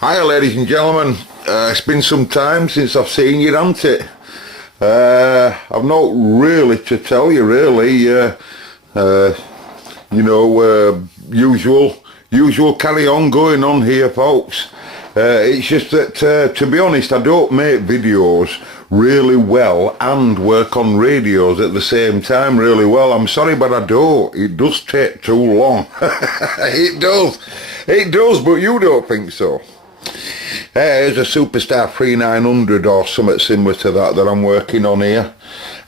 Hiya ladies and gentlemen, it's been some time since I've seen you, hasn't it? I've not really to tell you really, usual carry on going on here folks. It's just that to be honest I don't make videos really well and work on radios at the same time really well. I'm sorry but I don't. It does take too long. It does, but you don't think so. Here's a Superstar 3900 or something similar to that I'm working on here,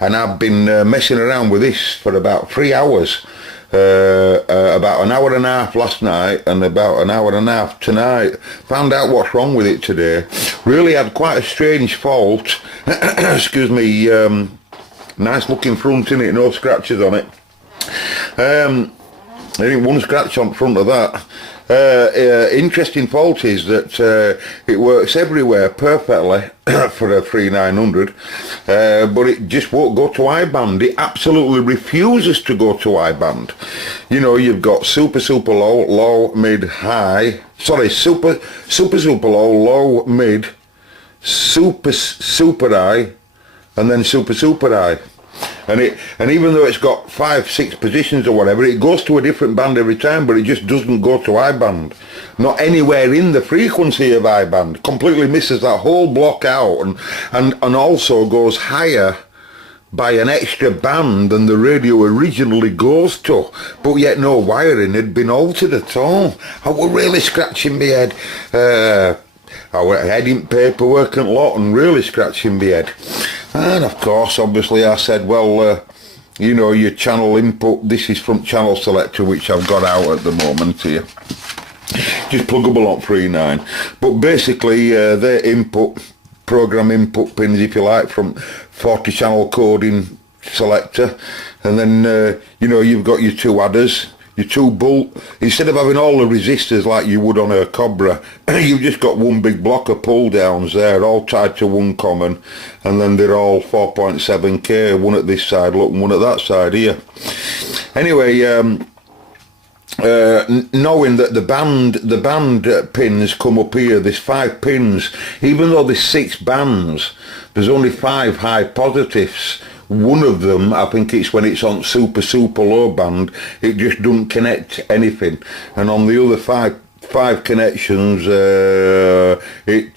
and I've been messing around with this for about 3 hours, about an hour and a half last night and about an hour and a half tonight. Found out what's wrong with it today. Really had quite a strange fault. Excuse me. Nice looking front in it, no scratches on it. There ain't one scratch on front of that. Interesting fault is that it works everywhere perfectly for a 3900, but it just won't go to I-band. It absolutely refuses to go to I-band. You know, you've got super low, low, mid, high. Sorry, super low, low, mid, super high, and then super high. And even though it's got 5-6 positions or whatever, it goes to a different band every time, but it just doesn't go to I-band. Not anywhere in the frequency of I-band. Completely misses that whole block out, and also goes higher by an extra band than the radio originally goes to, but yet no wiring had been altered at all. I was really scratching my head. I went ahead in paperwork and lot and really scratching my head. And of course, obviously I said, well, you know, your channel input, this is from channel selector, which I've got out at the moment here. Just pluggable on 3.9. But basically, they're program input pins, if you like, from 40 channel coding selector. And then, you know, you've got your two adders. Your two bolt, instead of having all the resistors like you would on a Cobra, you've just got one big block of pull downs there, all tied to one common, and then they're all 4.7K, one at this side, look, and one at that side here. Anyway, knowing that the band pins come up here, there's 5 pins, even though there's 6 bands, there's only 5 high positives. One of them, I think it's when it's on super low band, it just doesn't connect anything, and on the other five connections, it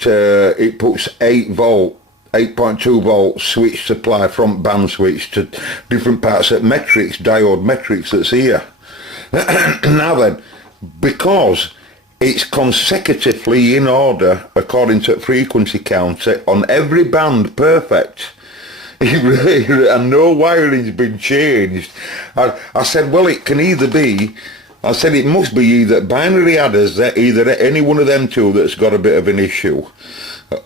puts 8.2 volt switch supply, front band switch, to different parts at metrics, diode metrics that's here. Now then, because it's consecutively in order according to frequency counter on every band, perfect. And no wiring's been changed. I said, well, it can either be, I said it must be either binary adders, either any one of them two that's got a bit of an issue,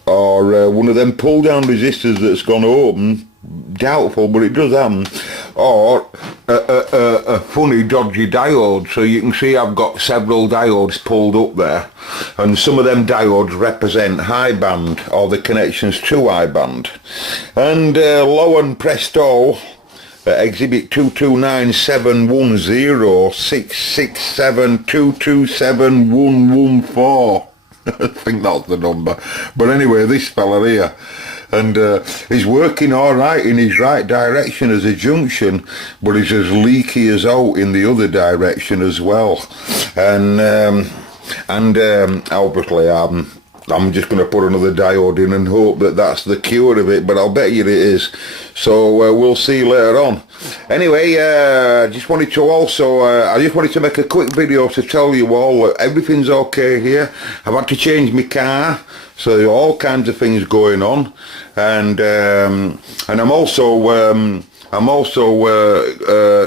or one of them pull down resistors that's gone open, doubtful, but it does happen, or a funny dodgy diode. So you can see I've got several diodes pulled up there, and some of them diodes represent high band, or the connections to high band. And lo and presto, exhibit 229710667227114. I think that's the number. But anyway, this fella here, and he's working all right in his right direction as a junction, but he's as leaky as out in the other direction as well. And obviously I'm just going to put another diode in and hope that that's the cure of it, but I'll bet you it is. So we'll see later on. Anyway, I just wanted to make a quick video to tell you all that everything's okay here. I've had to change my car, so there are all kinds of things going on, and I'm also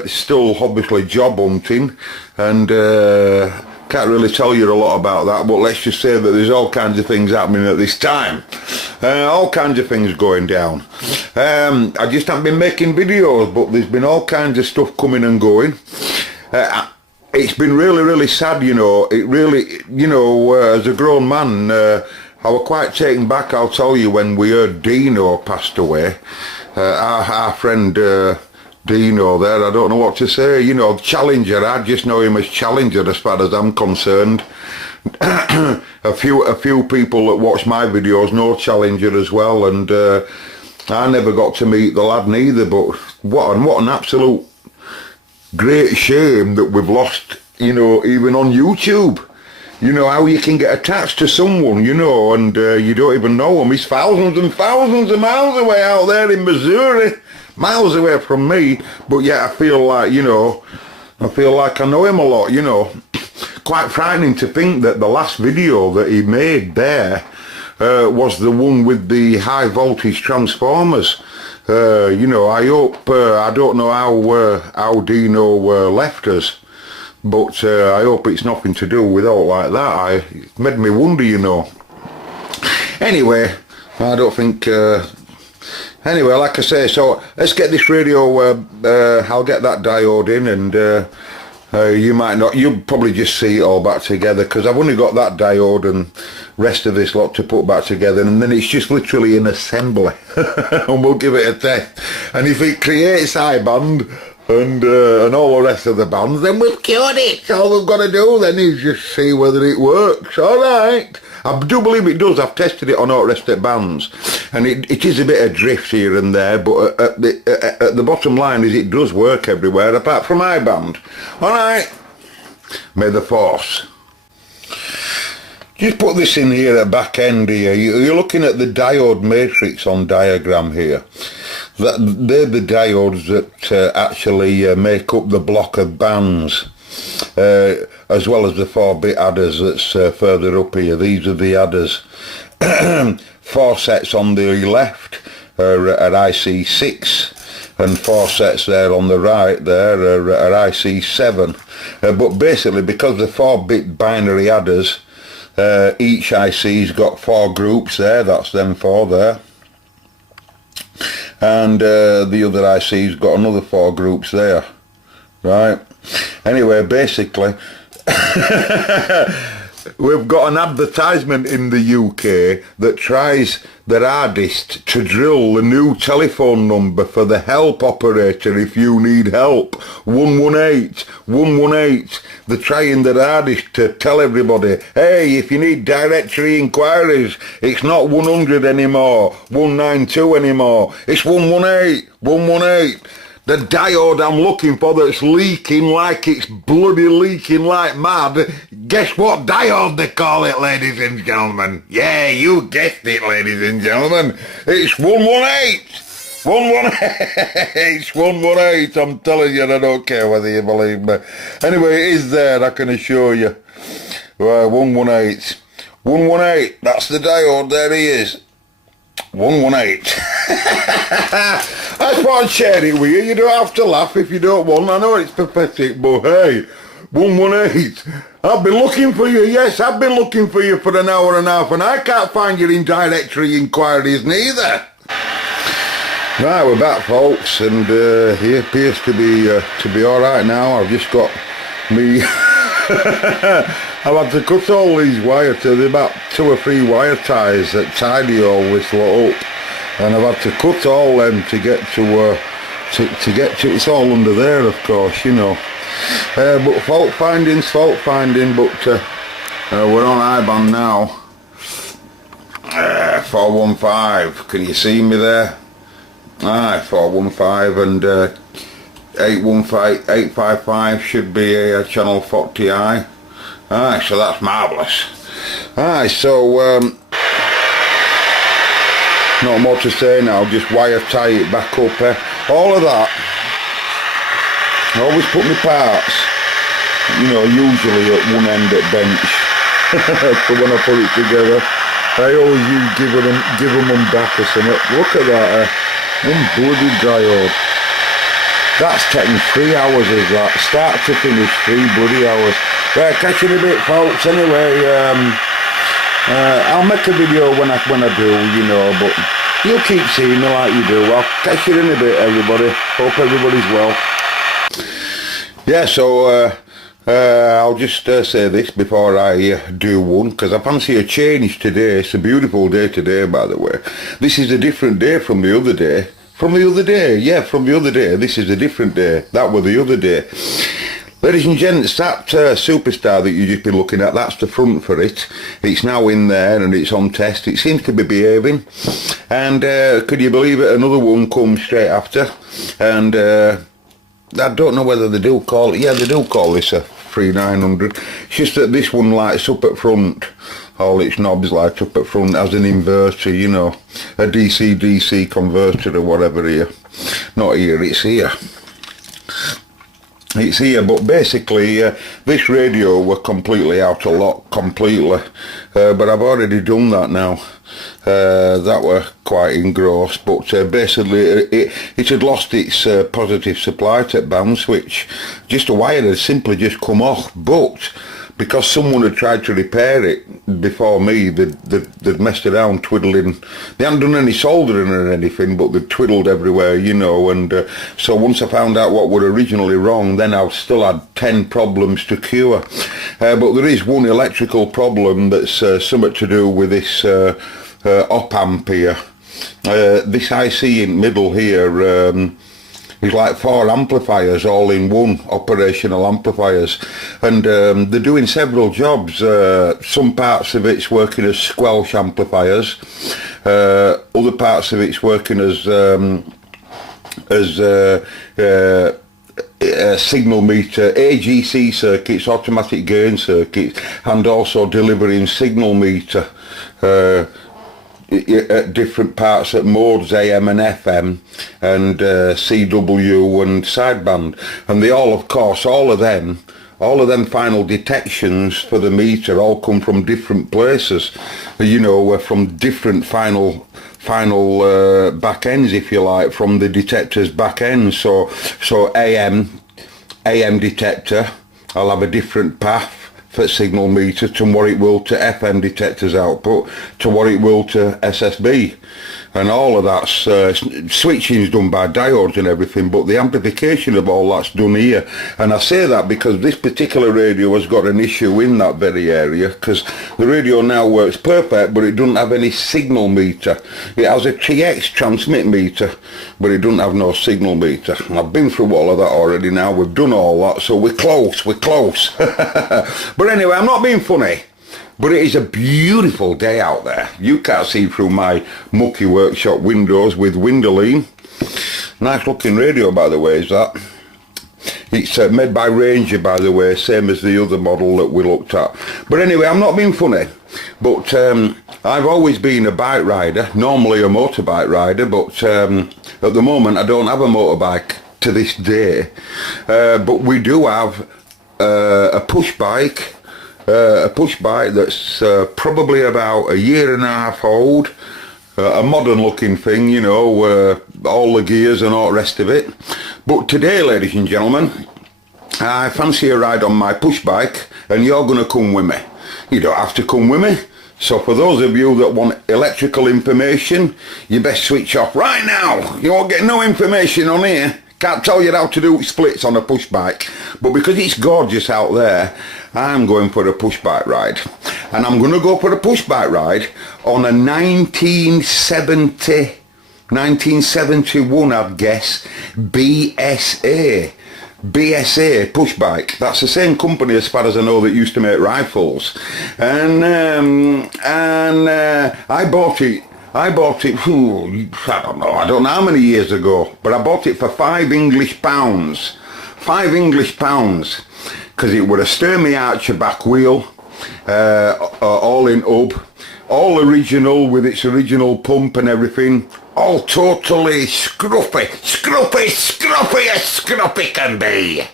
still obviously job hunting, and can't really tell you a lot about that, but let's just say that there's all kinds of things happening at this time. All kinds of things going down. I just haven't been making videos, but there's been all kinds of stuff coming and going. It's been really sad, you know. It really, you know, as a grown man, I was quite taken back, I'll tell you, when we heard Dino passed away. Our friend Dino there, I don't know what to say, you know, Challenger, I just know him as Challenger as far as I'm concerned. a few people that watch my videos know Challenger as well, and I never got to meet the lad neither. But what an absolute great shame that we've lost, you know, even on YouTube. You know, how you can get attached to someone, you know, and you don't even know him. He's thousands and thousands of miles away out there in Missouri, miles away from me, but yet I feel like, you know, I feel like I know him a lot, you know. Quite frightening to think that the last video that he made there was the one with the high voltage transformers. You know, I hope, I don't know how Dino left us, but I hope it's nothing to do with all like that. It made me wonder, you know. Anyway, I don't think... anyway, like I say, so let's get this radio, I'll get that diode in, and you might not, you'll probably just see it all back together, because I've only got that diode and rest of this lot to put back together, and then it's just literally an assembly, and we'll give it a test. And if it creates high band, and all the rest of the bands, then we've cured it. All we've got to do then is just see whether it works. Alright. I do believe it does. I've tested it on all the rest of the bands, and it is a bit of drift here and there, but at the bottom line is it does work everywhere apart from my band. Alright. May the force. Just put this in here at back end here. You're looking at the diode matrix on diagram here. They're the diodes that actually make up the block of bands, as well as the 4-bit adders that's further up here. These are the adders. 4 sets on the left are at IC6, and 4 sets there on the right there are at IC7. But basically, because the 4-bit binary adders, each IC's got 4 groups there. That's them 4 there. And the other IC's got another 4 groups there, right? Anyway, basically, we've got an advertisement in the UK that tries their hardest to drill the new telephone number for the help operator if you need help. 118, 118. They're trying their hardest to tell everybody, hey, if you need directory inquiries, it's not 100 anymore, 192 anymore, it's 118, 118. The diode I'm looking for that's leaking like it's bloody leaking like mad, guess what diode they call it, ladies and gentlemen? Yeah, you guessed it, ladies and gentlemen. It's 118. 118. It's 118. I'm telling you, I don't care whether you believe me. Anyway, it is there, I can assure you. 118. 118. That's the diode. There he is. 118. I just want to share it with you. You don't have to laugh if you don't want. I know it's pathetic, but hey, 118. I've been looking for you. Yes, I've been looking for you for an hour and a half, and I can't find you in directory inquiries neither. Right, we're back, folks, and he appears to be all right now. I've just got me. I've had to cut all these wires to the about 2 or 3 wire ties that tidy all this lot up, and I've had to cut all them to get to it's all under there, of course, you know. But fault finding, but we're on IBAN now. 415. Can you see me there? Aye, 415 and 855 should be a channel 40i. Aye, so that's marvellous. Aye, so not more to say now, just wire tie it back up. All of that, I always put my parts, you know, usually at one end at bench. So when I put it together, I always give them back or something. Look at that, one bloody diode. That's taking 3 hours, is that? Start to finish, 3 bloody hours. Right, catch you in a bit, folks. Anyway, I'll make a video when I do, you know, but you'll keep seeing me like you do. I'll catch you in a bit, everybody. Hope everybody's well. Yeah, so I'll just say this before I do one, because I fancy a change today. It's a beautiful day today, by the way. This is a different day from the other day. From the other day, yeah, from the other day. This is a different day. That was the other day. Ladies and gents, that Superstar that you've just been looking at, that's the front for it. It's now in there and it's on test. It seems to be behaving. And could you believe it, another one comes straight after. And I don't know whether they do call it, yeah, they do call this a 3900. It's just that this one lights up at front. All its knobs light up at front as an inverter, you know, a DC-DC converter or whatever here. Not here, it's here. It's here, but basically this radio were completely out of lock, completely. But I've already done that now. That were quite engrossed, but basically it had lost its positive supply to band switch. Just a wire had simply just come off, but because someone had tried to repair it before me, they'd messed around twiddling. They hadn't done any soldering or anything, but they'd twiddled everywhere, you know, and so once I found out what were originally wrong, then I still had 10 problems to cure. But there is one electrical problem that's something to do with this op amp here. This IC in middle here is like 4 amplifiers all in one, operational amplifiers, and they're doing several jobs. Some parts of it's working as squelch amplifiers, other parts of it's working as signal meter, AGC circuits, automatic gain circuits, and also delivering signal meter at different parts at modes AM and FM and CW and sideband, and they all, of course, all of them final detections for the meter all come from different places, you know, from different final back ends, if you like, from the detector's back end. So AM detector, I'll have a different path for signal meter to what it will to FM detector's output, to what it will to SSB, and all of that's switching is done by diodes and everything, but the amplification of all that's done here. And I say that because this particular radio has got an issue in that very area, because the radio now works perfect, but it doesn't have any signal meter. It has a TX transmit meter, but it doesn't have no signal meter. And I've been through all of that already now. We've done all that, so we're close. But anyway, I'm not being funny, but it is a beautiful day out there. You can't see through my mucky workshop windows with Windowline. Nice looking radio, by the way, is that. It's made by Ranger, by the way, same as the other model that we looked at. But anyway, I'm not being funny, but I've always been a bike rider, normally a motorbike rider, but at the moment I don't have a motorbike to this day. But we do have a push bike that's probably about a year and a half old, a modern looking thing, you know, all the gears and all the rest of it. But today, ladies and gentlemen, I fancy a ride on my push bike, and you're going to come with me. You don't have to come with me. So for those of you that want electrical information, you best switch off right now. You won't get no information on here. Can't tell you how to do splits on a push bike, but because it's gorgeous out there, I'm going for a push bike ride. And I'm going to go for a push bike ride on a 1971, I'd guess, BSA push bike. That's the same company, as far as I know, that used to make rifles. And I bought it, I don't know how many years ago, but I bought it for £5 English. £5 English, because it would a Sturmey Archer back wheel, all in hub, all original with its original pump and everything, all totally scruffy as scruffy can be.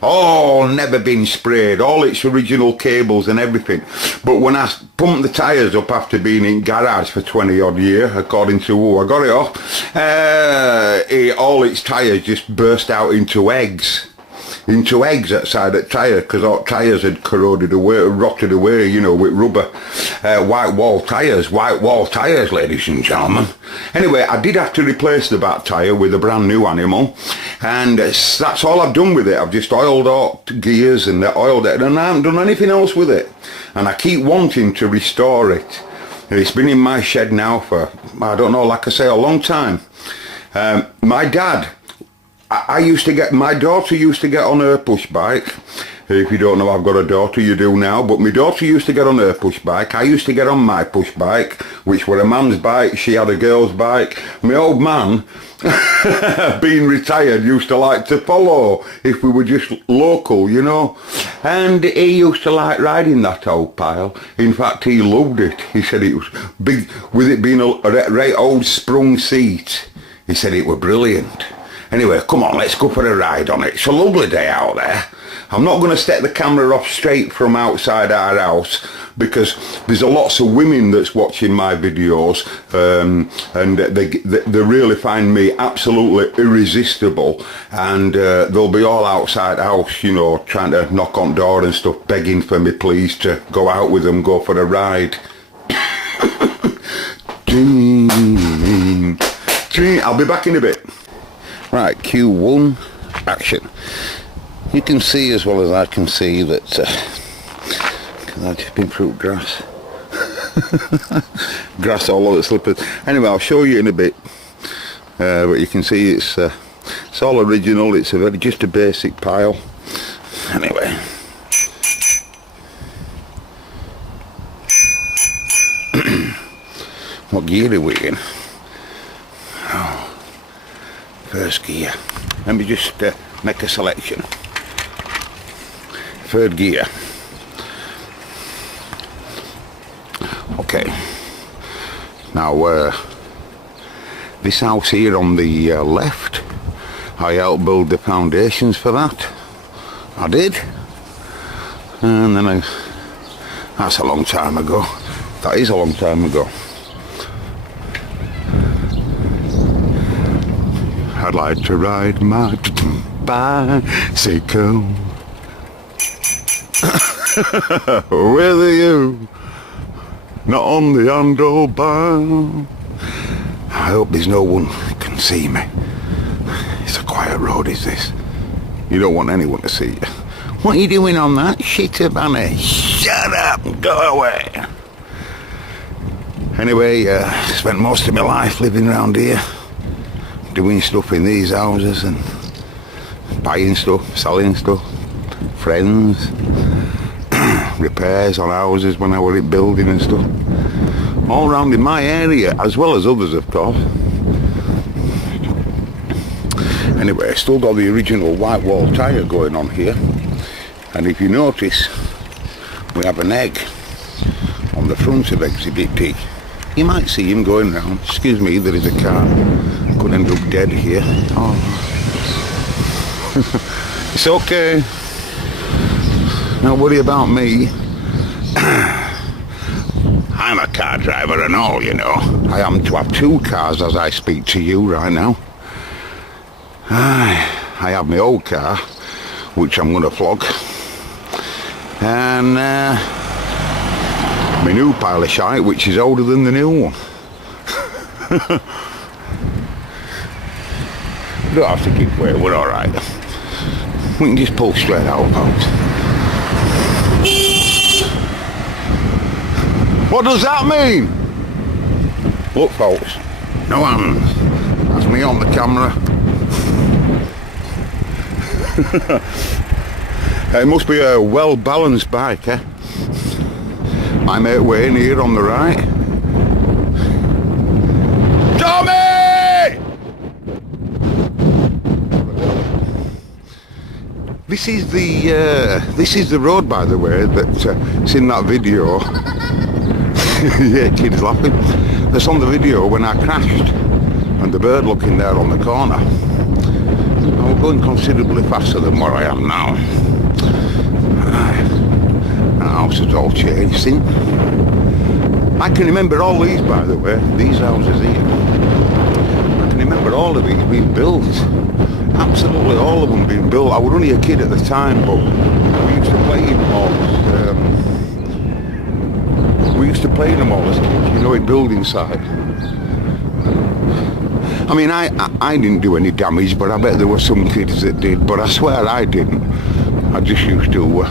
All never been sprayed, all its original cables and everything. But when I pumped the tyres up after being in garage for 20 odd years, according to who I got it off, all its tyres just burst out into eggs outside that tyre, because all tyres had corroded away, rotted away, you know, with rubber. White wall tyres, ladies and gentlemen. Anyway, I did have to replace the back tyre with a brand new animal, and that's all I've done with it. I've just oiled all gears and oiled it, and I haven't done anything else with it. And I keep wanting to restore it. And it's been in my shed now for, I don't know, like I say, a long time. My dad I used to get, my daughter used to get on her push bike. If you don't know, I've got a daughter, you do now, but my daughter used to get on her push bike. I used to get on my push bike, which were a man's bike. She had a girl's bike. My old man, being retired, used to like to follow if we were just local, you know. And he used to like riding that old pile. In fact, he loved it. He said it was big, with it being a right old sprung seat. He said it were brilliant. Anyway, come on, let's go for a ride on it. It's a lovely day out there. I'm not going to set the camera off straight from outside our house because there's lots of women that's watching my videos and they really find me absolutely irresistible, and they'll be all outside house, you know, trying to knock on door and stuff, begging for me please to go out with them, go for a ride. I'll be back in a bit. Right, Q1, action. You can see as well as I can see that I've just been through grass. Grass all over the slippers. Anyway, I'll show you in a bit. But you can see it's all original. It's just a basic pile. Anyway. What gear are we in? Oh, first gear. Let me just make a selection. Third gear. Okay. Now, this house here on the left, I helped build the foundations for that. I did. And then that's a long time ago. That is a long time ago. I'd like to ride my bicycle with you, not on the handlebar. I hope there's no one can see me. It's a quiet road, is this? You don't want anyone to see you. What are you doing on that shitter banner? Shut up and go away. Anyway, spent most of my life living around here, doing stuff in these houses and buying stuff, selling stuff, friends, repairs on houses when I was building and stuff. All around in my area, as well as others, of course. Anyway, I still got the original white wall tyre going on here. And if you notice, we have an egg on the front of Exhibit D. You might see him going round. Excuse me, there is a car. Could end up dead here. Oh. It's okay. Don't worry about me. I'm a car driver and all, you know. I happen to have two cars as I speak to you right now. I have my old car, which I'm going to flog. And my new pile of shite, which is older than the new one. We don't have to give way, we're alright. We can just pull straight out, folks. What does that mean? Look, folks, no hands. That's me on the camera. It must be a well-balanced bike, eh? My mate Wayne here on the right. Tommy! This is the road, by the way, that's in that video. Yeah, kid's laughing. That's on the video when I crashed, and the bird looking there on the corner. I was going considerably faster than what I am now. The house has all changed since. I can remember all these, by the way, these houses here. I can remember all of these being built. Absolutely all of them being built. I was only a kid at the time, but we used to play in them all. We used to play in them all as kids, you know, in building site. I mean, I didn't do any damage, but I bet there were some kids that did, but I swear I didn't. I just used to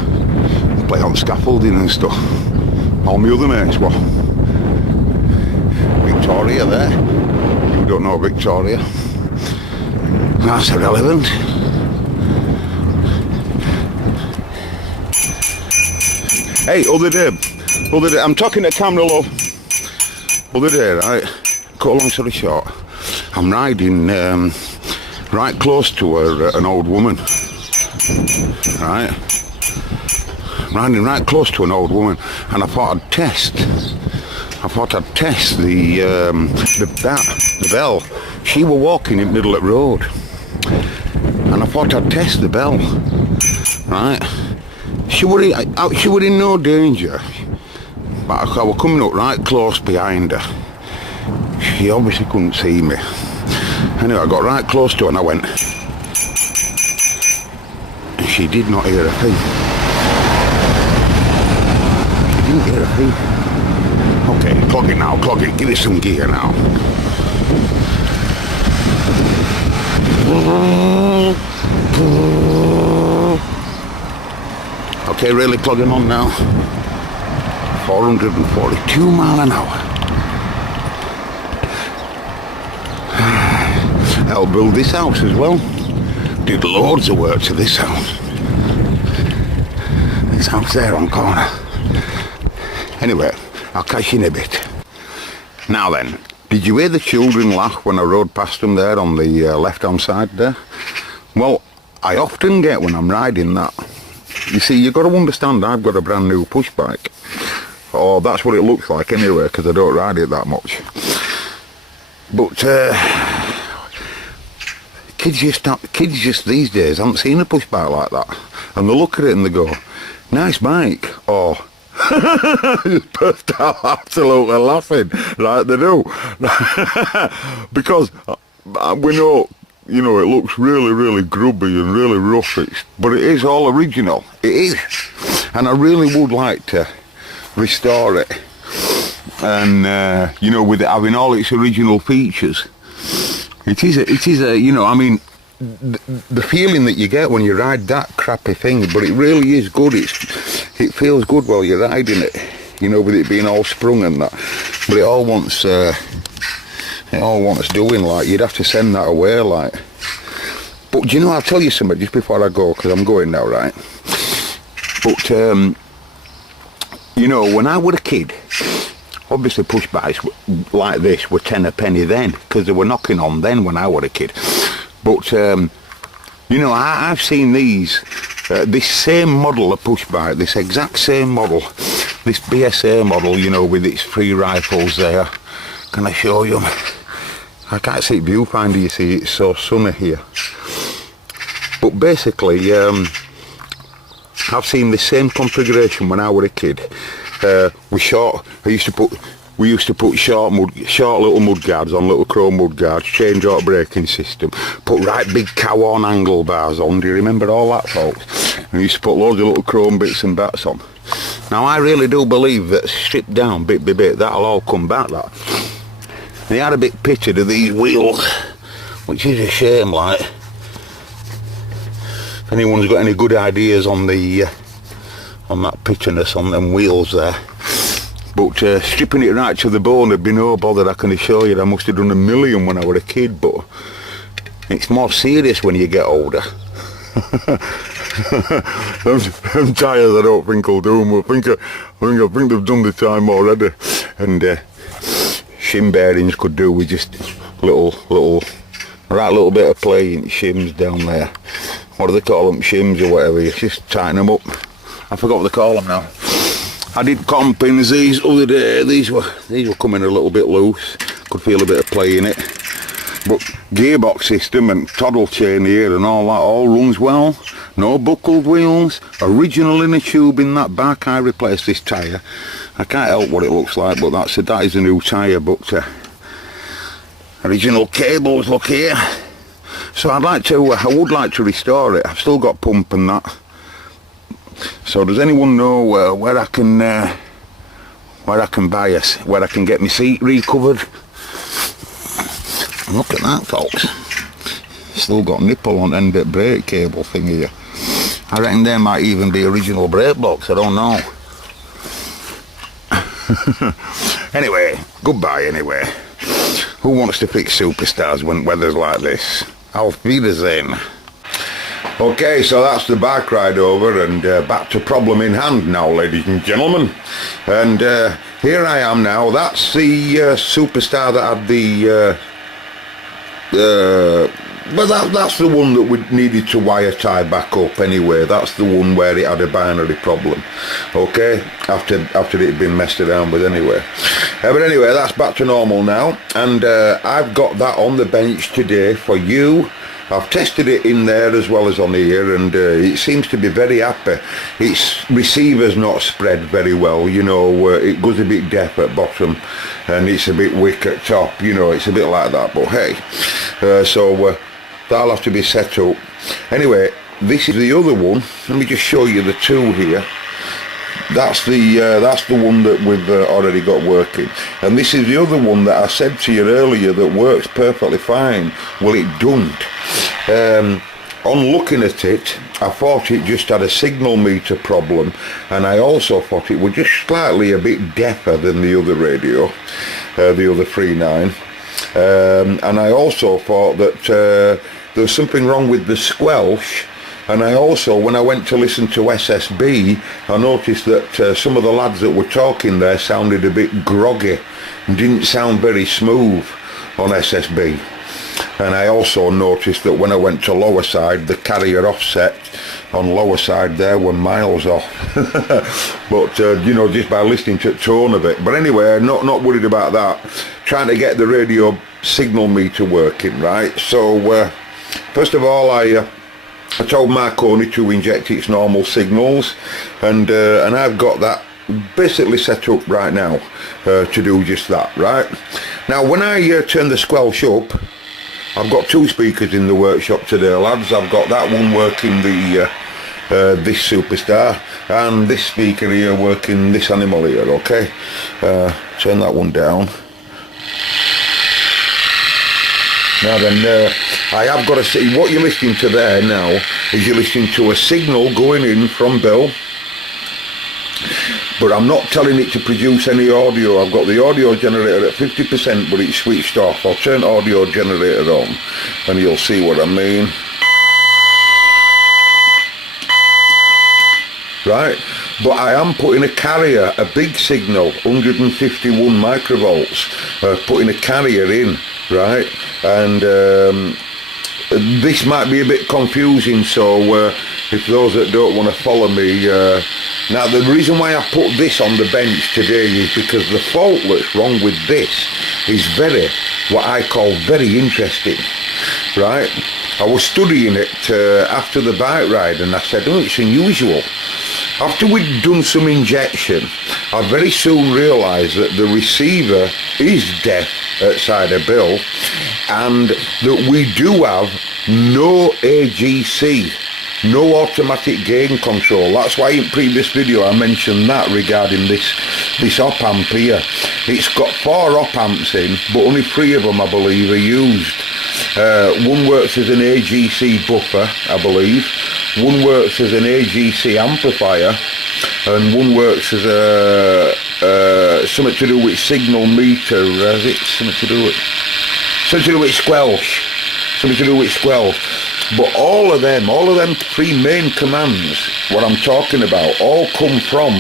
play on scaffolding and stuff. All my other mates were. Victoria there. You don't know Victoria. That's irrelevant. Hey, other day, I'm talking to camera, love. Other day, right, cut a long story short, I'm riding right close to an old woman, right? I'm riding right close to an old woman, and I thought I'd test the bell. She were walking in the middle of the road, and I thought I'd test the bell, right? She were in no danger, but I were coming up right close behind her. She obviously couldn't see me. Anyway, I got right close to her and I went, and she did not hear a thing. She didn't hear a thing. Okay, clog it now, clog it, give it some gear now. Okay, really plugging on now. 442 mile an hour. Helped build this house as well. Did loads of work to this house. This house there on corner. Anyway, I'll catch you in a bit. Now then, did you hear the children laugh when I rode past them there on the left-hand side there? Well, I often get when I'm riding that. You see, you've got to understand I've got a brand new push bike. Or that's what it looks like anyway, because I don't ride it that much. But kids just these days haven't seen a push bike like that. And they look at it and they go, nice bike. Or, just burst out absolutely laughing, like they do. Because we know, you know, it looks really, really grubby and really rough, but it is all original. It is. And I really would like to restore it. And, you know, with it having all its original features. It is a, you know, I mean, the feeling that you get when you ride that crappy thing, but it really is good. It feels good while you're riding it, you know, with it being all sprung and that. But it all wants doing, like, you'd have to send that away, like. But do you know, I'll tell you something just before I go, because I'm going now, right? But, you know, when I was a kid, obviously push bikes like this were 10 a penny then, because they were knocking on then when I was a kid. But, you know, I've seen these, this same model of push bike, this exact same model, this BSA model, you know, with its 3 rifles there. Can I show you? I can't see viewfinder, you see, it's so sunny here. But basically, I've seen the same configuration when I was a kid. We used to put short little mud guards on, little chrome mud guards, change out braking system, put right big cow-horn angle bars on. Do you remember all that, folks? And we used to put loads of little chrome bits and bats on. Now I really do believe that stripped down bit by bit, that'll all come back, that. They had a bit pitted of these wheels, which is a shame, like. If anyone's got any good ideas on the on that pitchiness on them wheels there. But stripping it right to the bone would be no bother, I can assure you. I must have done a million when I was a kid, but it's more serious when you get older. them tyres I don't think will do them. I think they've done the time already. And shim bearings could do with just little bit of play in shims down there. What do they call them? Shims or whatever. You just tighten them up. I forgot what they call them now. I did cotton pins these other day. These were coming a little bit loose. Could feel a bit of play in it. But gearbox system and toddle chain here and all that all runs well. No buckled wheels. Original inner tube in that back. I replaced this tyre. I can't help what it looks like, but that is a new tyre. But original cables, look here. So I would like to restore it. I've still got pump and that. So does anyone know where I can buy where I can get my seat recovered? Look at that, folks. Still got nipple on end of brake cable thing here. I reckon there might even be original brake blocks, I don't know. Anyway, goodbye anyway. Who wants to fix superstars when weather's like this? Auf Wiedersehen. Okay, so that's the bike ride over, and back to problem in hand now, ladies and gentlemen. And here I am now. That's the Superstar that had but that's the one that we needed to wire tie back up anyway. That's the one where it had a binary problem, okay, after it had been messed around with anyway. But anyway, that's back to normal now, and I've got that on the bench today for you. I've tested it in there as well as on here, and it seems to be very happy. Its receiver's not spread very well, you know, it goes a bit deaf at bottom and it's a bit wick at top, you know, it's a bit like that, but hey, so that'll have to be set up. Anyway, this is the other one. Let me just show you the two here. That's the one that we've already got working, and this is the other one that I said to you earlier that works perfectly fine. Well, it don't. On looking at it, I thought it just had a signal meter problem, and I also thought it was just slightly a bit deafer than the other radio, the other 3.9, and I also thought that there was something wrong with the squelch. And I also, when I went to listen to SSB, I noticed that some of the lads that were talking there sounded a bit groggy and didn't sound very smooth on SSB. And I also noticed that when I went to lower side, the carrier offset on lower side there were miles off. But you know, just by listening to the tone of it. But anyway, not worried about that. Trying to get the radio signal meter working, right? So first of all, I told Marconi to inject its normal signals, and I've got that basically set up right now to do just that, right? Now, when I turn the squelch up, I've got two speakers in the workshop today, lads. I've got that one working the this Superstar, and this speaker here working this animal here, okay? Turn that one down. Now then, I have got to see, what you're listening to there now is you're listening to a signal going in from Bill, but I'm not telling it to produce any audio. I've got the audio generator at 50%, but it's switched off. I'll turn audio generator on and you'll see what I mean. Right, but I am putting a carrier, a big signal, 151 microvolts, putting a carrier in, right? And this might be a bit confusing, so if those that don't want to follow me, now the reason why I put this on the bench today is because the fault that's wrong with this is very, what I call very interesting, right? I was studying it after the bike ride, and I said, oh, it's unusual. After we'd done some injection, I very soon realised that the receiver is deaf outside of Bill, and that we do have no AGC, no automatic gain control. That's why in previous video I mentioned that regarding this op amp here. It's got 4 op amps in, but only 3 of them I believe are used. One works as an AGC buffer, I believe. One works as an AGC amplifier, and one works as a something to do with signal meter. Has it something to do with squelch? Something to do with squelch. But all of them 3 main commands, what I'm talking about, all come from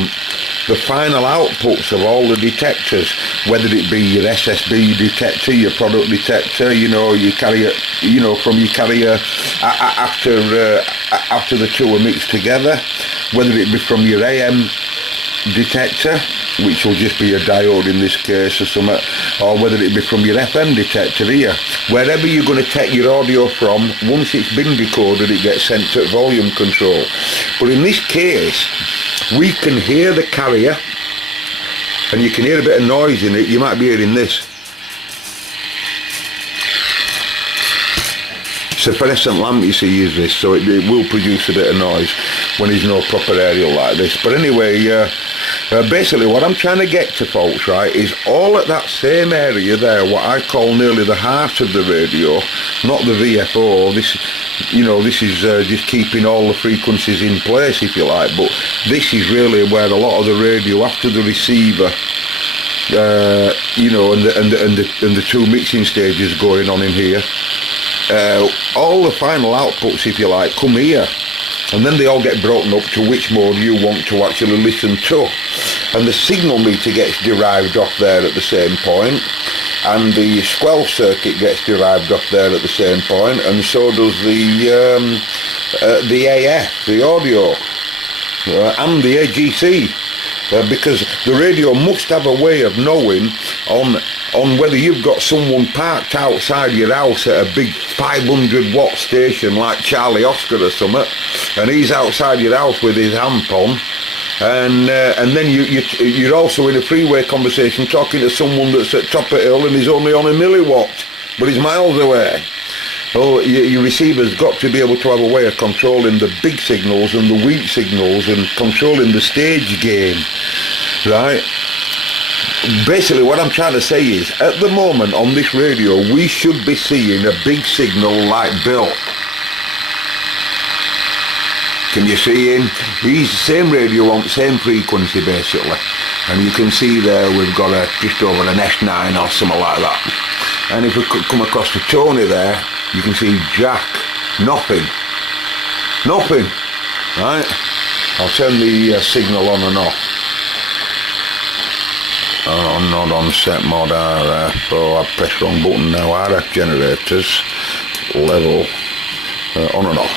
the final outputs of all the detectors, whether it be your SSB detector, your product detector, you know, your carrier, you know, from your carrier after the two are mixed together, whether it be from your AM detector, which will just be a diode in this case or something, or whether it be from your FM detector here. Wherever you're going to take your audio from, once it's been decoded, it gets sent to volume control. But in this case, we can hear the carrier, and you can hear a bit of noise in it. You might be hearing this. It's a fluorescent lamp, you see, is this, so it will produce a bit of noise when there's no proper aerial like this. But anyway, basically what I'm trying to get to, folks, right, is all at that same area there, what I call nearly the heart of the radio, not the VFO. This, you know, this is just keeping all the frequencies in place, if you like, but this is really where a lot of the radio after the receiver, you know, and the two mixing stages going on in here. all the final outputs, if you like, come here. And then they all get broken up to which mode you want to actually listen to. And the signal meter gets derived off there at the same point, and the Squelch circuit gets derived off there at the same point, and so does the AF, the audio, and the AGC. Because the radio must have a way of knowing on whether you've got someone parked outside your house at a big 500 watt station like Charlie Oscar or something, and he's outside your house with his amp on, and then you're also in a freeway conversation talking to someone that's at top of hill and he's only on a milliwatt, but he's miles away. Well, your receiver's got to be able to have a way of controlling the big signals and the weak signals and controlling the stage gain, right? Basically what I'm trying to say is, at the moment on this radio, we should be seeing a big signal like Bill. Can you see him? He's the same radio on the same frequency basically. And you can see there we've got just over an S9 or something like that. And if we could come across to Tony there, you can see Jack. Nothing. Right? I'll turn the signal on and off. Oh, not on set mode RF. Oh, I pressed wrong button now. RF generators. Level. On and off.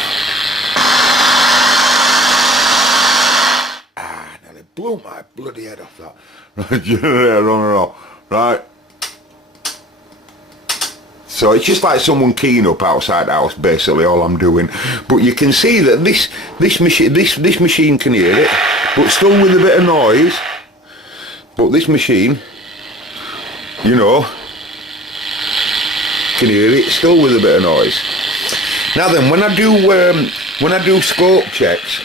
Nearly blew my bloody head off that. Generator on and off. Right. So it's just like someone keying up outside the house, basically all I'm doing. But you can see that this machine can hear it, but still with a bit of noise. But this machine, you know, can hear it still with a bit of noise. Now then, when I do scope checks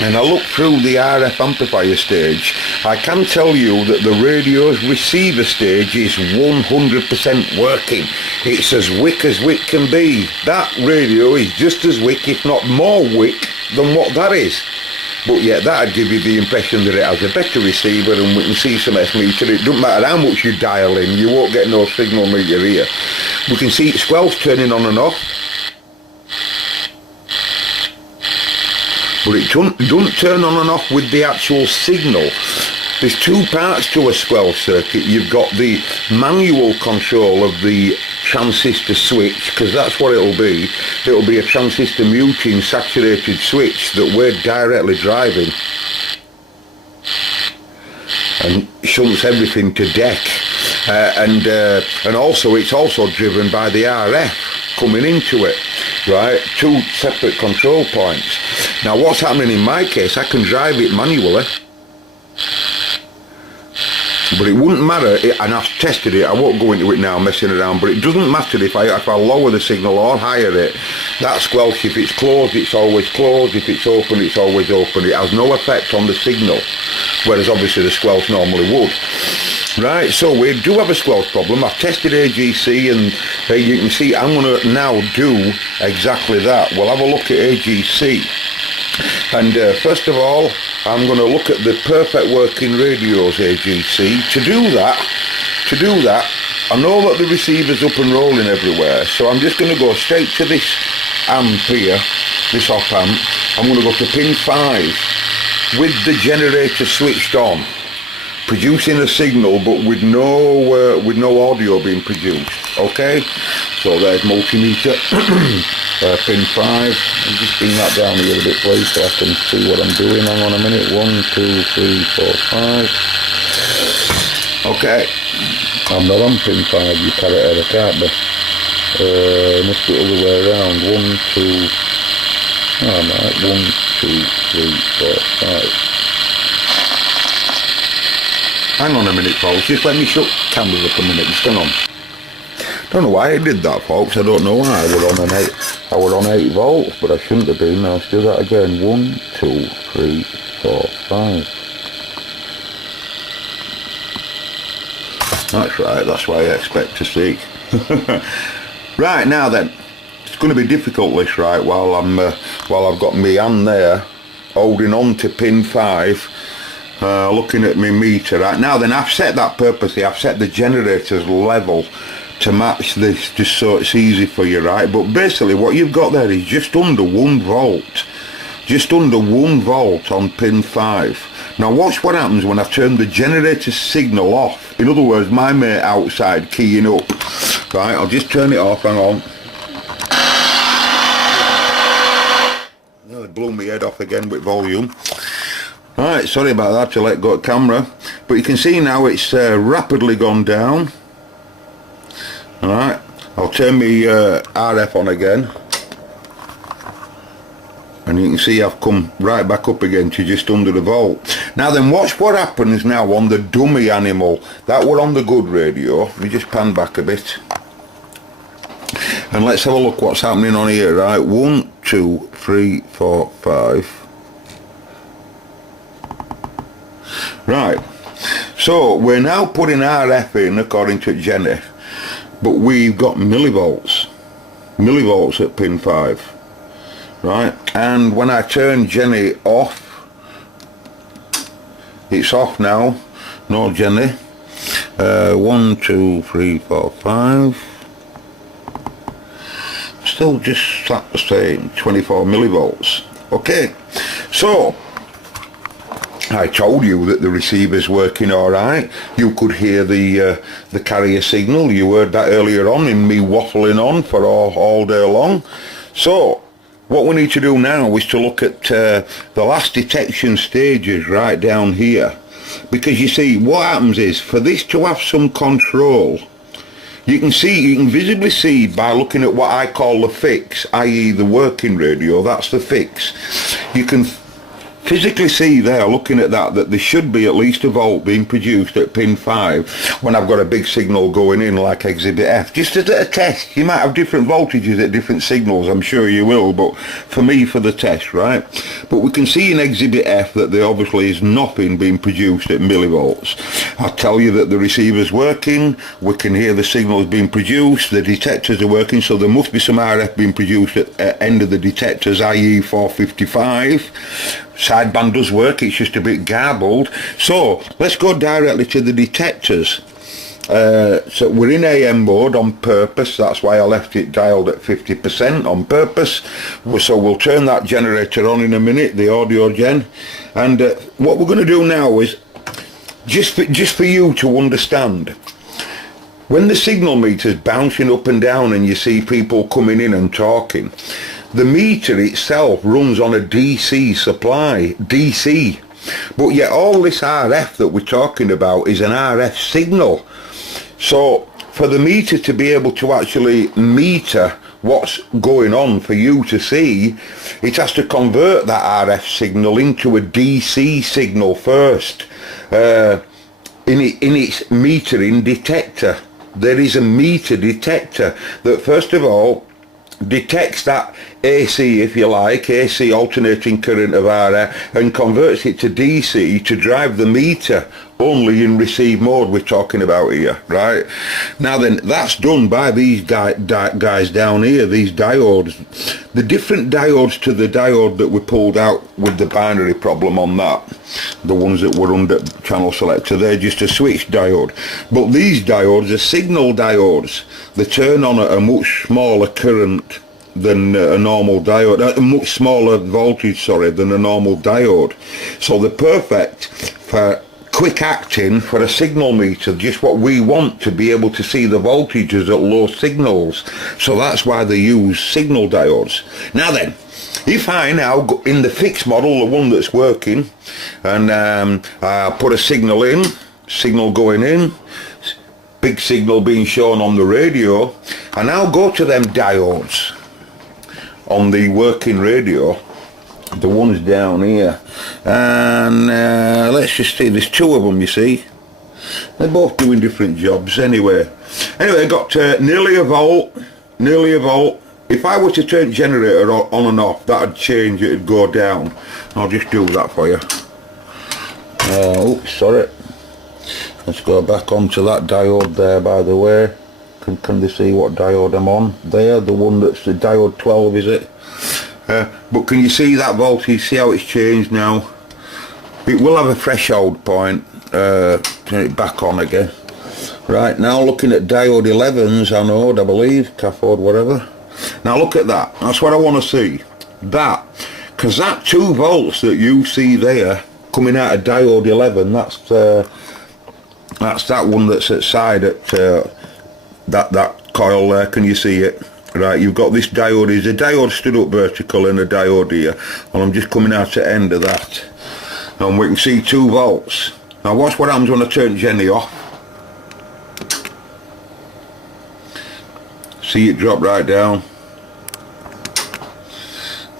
and I look through the RF amplifier stage, I can tell you that the radio's receiver stage is 100% working. It's as wick as wick can be. That radio is just as wick, if not more wick, than what that is. But yet that'd give you the impression that it has a better receiver, and we can see some S-meter. It doesn't matter how much you dial in, you won't get no signal meter here. We can see Squelch turning on and off. But it doesn't turn on and off with the actual signal. There's two parts to a Squelch circuit. You've got the manual control of the transistor switch, because that's what it'll be. It'll be a transistor muting saturated switch that we're directly driving, and shunts everything to deck. And also it's also driven by the RF coming into it, right? Two separate control points. Now what's happening in my case, I can drive it manually, but it wouldn't matter, and I've tested it, I won't go into it now messing around, but it doesn't matter if I lower the signal or higher it. That Squelch, if it's closed, it's always closed, if it's open, it's always open. It has no effect on the signal, whereas obviously the Squelch normally would. Right, so we do have a Squelch problem. I've tested AGC, and you can see I'm going to now do exactly that. We'll have a look at AGC. And first of all, I'm going to look at the perfect working radios AGC. To do that, I know that the receiver's up and rolling everywhere, so I'm just going to go straight to this amp here, this op amp. I'm going to go to pin 5 with the generator switched on, producing a signal but with no audio being produced. Okay, so there's multimeter. Pin 5, I'll just bring that down a little bit please so I can see what I'm doing. Hang on a minute, 1, 2, 3, 4, 5. Okay, I'm not on pin 5, you carry it out, I can't be. Must be the other way around. 1, 2, oh no, 1, 2, 3, 4, 5. Hang on a minute folks, just let me shut the camera up a minute, just hang on. Don't know why I did that folks, I don't know why. I were on 8 volts, but I shouldn't have been. Now let's do that again. 1, 2, 3, 4, 5. That's right, that's what I expect to see. Right, now then, it's going to be difficult this, right, while I've got my hand there holding on to pin 5, looking at my meter. Right now then, I've set that purposely. I've set the generator's level to match this, just so it's easy for you, right? But basically what you've got there is just under 1 volt. Just under 1 volt on pin 5. Now watch what happens when I turn the generator signal off. In other words, my mate outside keying up. Right, I'll just turn it off, hang on. Oh, it blew my head off again with volume. Right, sorry about that, to let go of camera. But you can see now it's rapidly gone down. Alright, I'll turn my RF on again. And you can see I've come right back up again to just under the volt. Now then, watch what happens now on the dummy animal. That were on the good radio. Let me just pan back a bit. And let's have a look what's happening on here, right? 1, 2, 3, 4, 5. Right. So we're now putting RF in according to Jenny. But we've got millivolts. Millivolts at pin 5. Right, and when I turn Jenny off, it's off now. No Jenny. 1, 2, 3, 4, 5. Still just the same, 24 millivolts. Okay, so I told you that the receiver's working alright. You could hear the carrier signal. You heard that earlier on in me waffling on for all day long. So what we need to do now is to look at the last detection stages right down here. Because you see, what happens is, for this to have some control, you can visibly see by looking at what I call the fix, i.e. the working radio, that's the fix. You can physically see there, looking at that there should be at least a volt being produced at pin 5 when I've got a big signal going in like exhibit F. Just as a test, you might have different voltages at different signals, I'm sure you will, but for me, for the test, right? But we can see in exhibit F that there obviously is nothing being produced at millivolts. I'll tell you that the receiver's working, we can hear the signals being produced, the detectors are working, so there must be some RF being produced at end of the detectors, i.e. 455. Sideband does work, it's just a bit garbled. So let's go directly to the detectors. So we're in AM mode on purpose, that's why I left it dialed at 50% on purpose. So we'll turn that generator on in a minute, the audio gen. And what we're going to do now is, just for you to understand, when the signal meter's bouncing up and down and you see people coming in and talking, the meter itself runs on a DC supply, DC. But yet all this RF that we're talking about is an RF signal. So for the meter to be able to actually meter what's going on for you to see, it has to convert that RF signal into a DC signal first. In its metering detector. There is a meter detector that first of all detects that AC, if you like, AC alternating current of RF, and converts it to DC to drive the meter only in receive mode we're talking about here, right? Now then, that's done by these guys down here, these diodes. The different diodes to the diode that we pulled out with the binary problem on that, the ones that were under channel selector, they're just a switch diode. But these diodes are signal diodes. They turn on at a much smaller current than a normal diode, a much smaller voltage, sorry, than a normal diode. So they're perfect for quick acting for a signal meter, just what we want to be able to see the voltages at low signals. So that's why they use signal diodes. Now then, if I now go in the fixed model, the one that's working, and I put a signal in, signal going in, big signal being shown on the radio, and now go to them diodes on the working radio, the ones down here, and let's just see, there's two of them, you see. They're both doing different jobs anyway. Anyway, I got nearly a volt. If I were to turn generator on and off, that'd change, it'd go down. I'll just do that for you. Oops, sorry. Let's go back onto that diode there, by the way. Can they see what diode I'm on? There, the one that's the diode 12, is it? But can you see that voltage? See how it's changed now? It will have a threshold point. Turn it back on again. Right, now looking at diode 11s, anode, I believe, cathode, whatever. Now look at that, that's what I want to see. That, because that 2 volts that you see there coming out of diode 11, that's that one that's at side at that coil there. Can you see it? Right, you've got this diode. There's a diode stood up vertical and a diode here, and I'm just coming out at the end of that, and we can see 2 volts. Now watch what happens when I turn Jenny off. See it drop right down.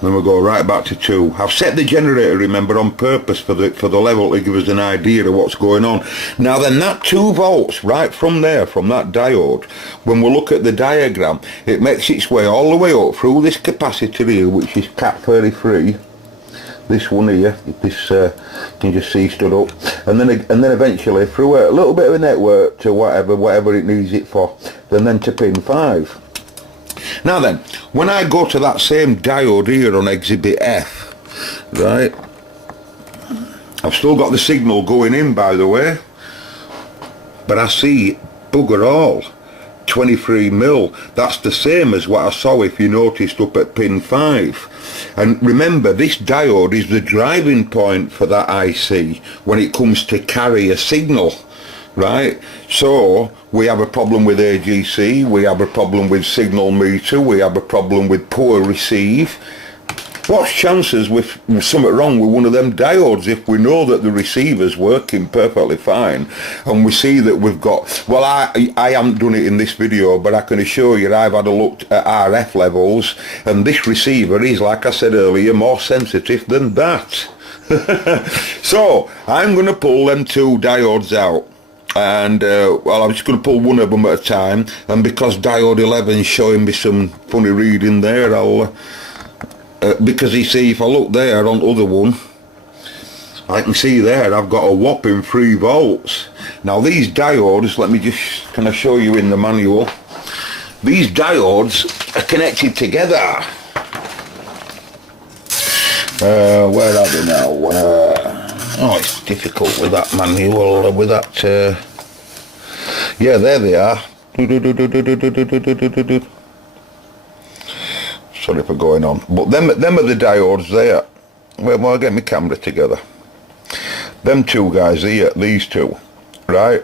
Then we'll go right back to 2. I've set the generator, remember, on purpose for the level to give us an idea of what's going on. Now then, that 2 volts right from there, from that diode, when we look at the diagram, it makes its way all the way up through this capacitor here, which is cat 33. This one here, this you can just see stood up, and then eventually through a little bit of a network to whatever it needs it for, and then to pin 5. Now then, when I go to that same diode here on exhibit F, right, I've still got the signal going in, by the way, but I see bugger all 23 mil. That's the same as what I saw, if you noticed, up at pin 5. And remember, this diode is the driving point for that IC when it comes to carry a signal, right? So we have a problem with AGC, we have a problem with signal meter, we have a problem with poor receive. What's chances with something wrong with one of them diodes if we know that the receiver's working perfectly fine, and we see that we've got, well, I haven't done it in this video, but I can assure you I've had a look at RF levels, and this receiver is, like I said earlier, more sensitive than that. So I'm going to pull them 2 diodes out, and well, I'm just going to pull one of them at a time, and because diode 11 is showing me some funny reading there, I'll because you see, if I look there on the other one, I can see there I've got a whopping 3 volts. Now these diodes, let me just kind of show you in the manual, these diodes are connected together. Where are they now? Oh, it's difficult with that manual, with that, yeah, there they are. Sorry for going on, but them are the diodes there. Well, I'll get my camera together. Them 2 guys here, these 2, right?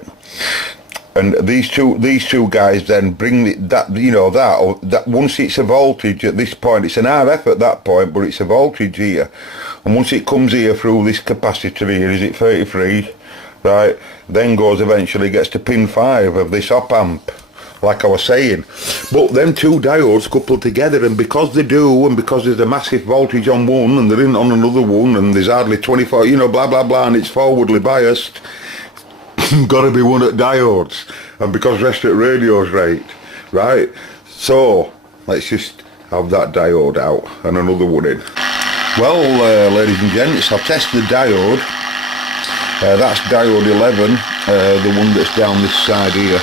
And these two guys then bring that, you know, that once it's a voltage at this point, it's an RF at that point, but it's a voltage here, and once it comes here through this capacitor here, is it 33, right? Then goes, eventually gets to pin 5 of this op amp, like I was saying. But them 2 diodes coupled together, and because they do, and because there's a massive voltage on one and there isn't on another one, and there's hardly 24, you know, blah blah blah, and it's forwardly biased, got to be one at diodes, and because rest at radio's right? So let's just have that diode out and another one in. Well, ladies and gents, I'll test the diode. That's diode 11, the one that's down this side here,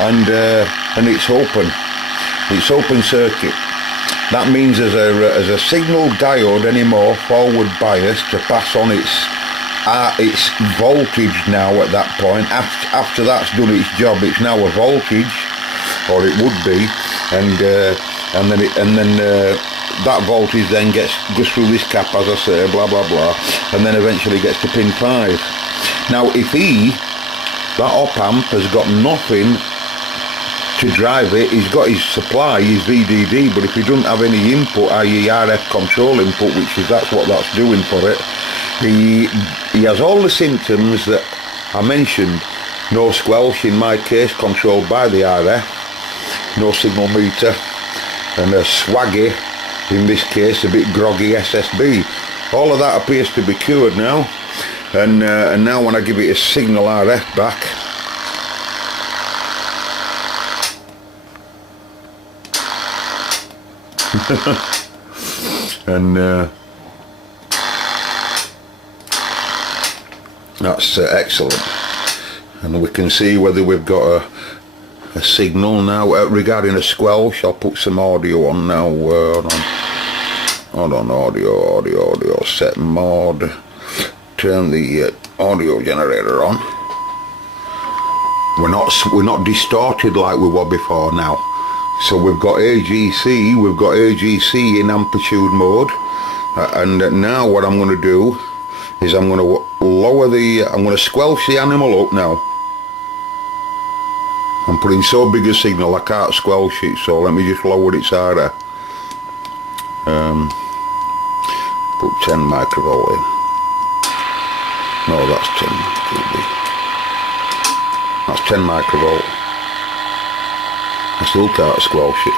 and it's open. It's open circuit. That means as a signal diode anymore forward bias to pass on its voltage now at that point. After that's done its job, it's now a voltage, or it would be, and then that voltage then goes through this cap, as I say, blah blah blah, and then eventually gets to pin 5. Now if that op amp has got nothing to drive it, he's got his supply, his VDD, but if he doesn't have any input, i.e. RF control input, that's what that's doing for it, he has all the symptoms that I mentioned. No squelch in my case, controlled by the RF, no signal meter, and a swaggy, in this case a bit groggy SSB. All of that appears to be cured now, and now when I give it a signal RF back, and that's excellent, and we can see whether we've got a signal now. Regarding a squelch, I'll put some audio on now. Hold on, audio, set mode, turn the audio generator on. we're not distorted like we were before now. So we've got AGC in amplitude mode, and now what I'm going to do is I'm going to I'm going to squelch the animal up now. I'm putting so big a signal I can't squelch it, so let me just lower it harder. Put 10 microvolt in. No, that's 10 dB. That's 10 microvolt. I still can't squelch it.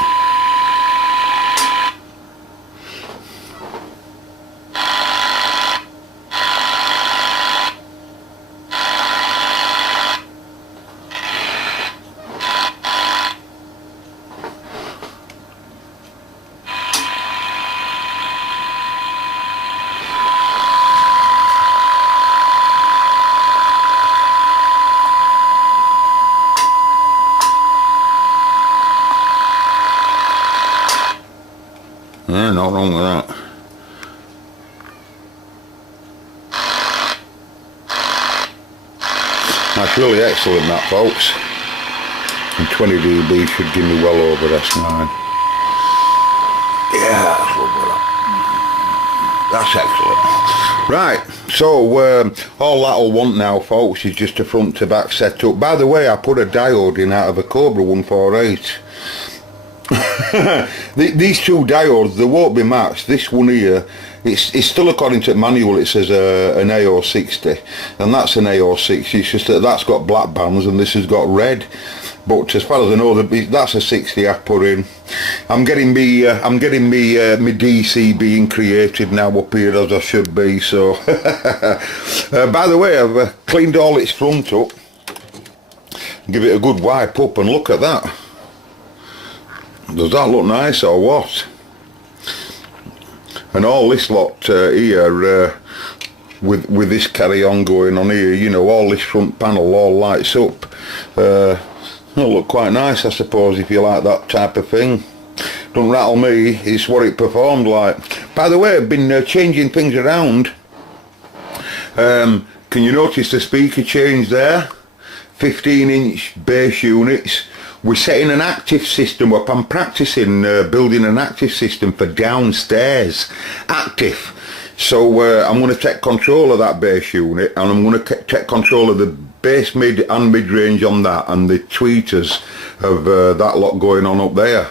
Yeah, not wrong with that. That's really excellent, that, folks. And 20 dB should give me well over S9. Yeah, that's excellent. Right, so all that'll want now, folks, is just a front to back setup. By the way, I put a diode in out of a Cobra 148. These two diodes, they won't be matched. This one here, it's still according to the manual, it says an AO60, and that's an AO60. It's just that that's got black bands and this has got red. But as far as I know, that's a 60 I put in. I'm getting me DC being created now up here as I should be. So, by the way, I've cleaned all its front up. Give it a good wipe up and look at that. Does that look nice or what? And all this lot here, with this carry on going on here, you know, all this front panel all lights up. It'll look quite nice, I suppose, if you like that type of thing. Don't rattle me, it's what it performed like. By the way, I've been changing things around. Can you notice the speaker change there? 15-inch bass units. We're setting an active system up. I'm practicing building an active system for downstairs. Active. So I'm going to take control of that bass unit, and I'm going to take control of the bass mid and mid-range on that, and the tweeters of that lot going on up there.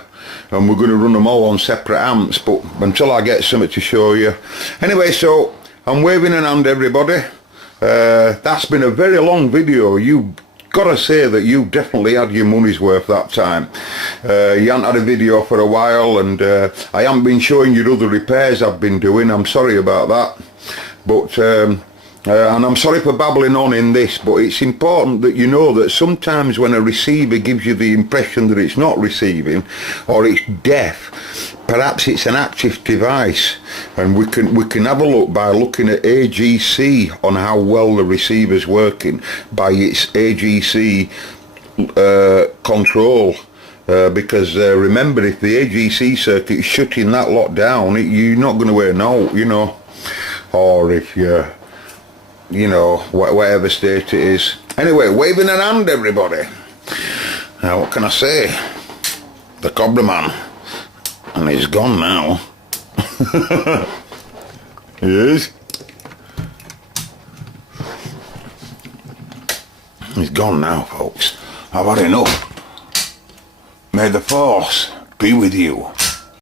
And we're going to run them all on separate amps, but until I get something to show you. Anyway, so I'm waving an hand, everybody. That's been a very long video. You gotta say that you definitely had your money's worth that time. You haven't had a video for a while, and I haven't been showing you other repairs I've been doing. I'm sorry about that, but and I'm sorry for babbling on in this, but it's important that you know that sometimes when a receiver gives you the impression that it's not receiving or it's deaf, perhaps it's an active device, and we can have a look by looking at AGC on how well the receiver's working by its AGC control. Because remember, if the AGC circuit is shutting that lot down, you're not going to hear no, you know, or if you know, whatever state it is. Anyway, waving an hand, everybody. Now, what can I say? The Cobra Man. And he's gone now. He is. He's gone now, folks. I've had enough. May the force be with you.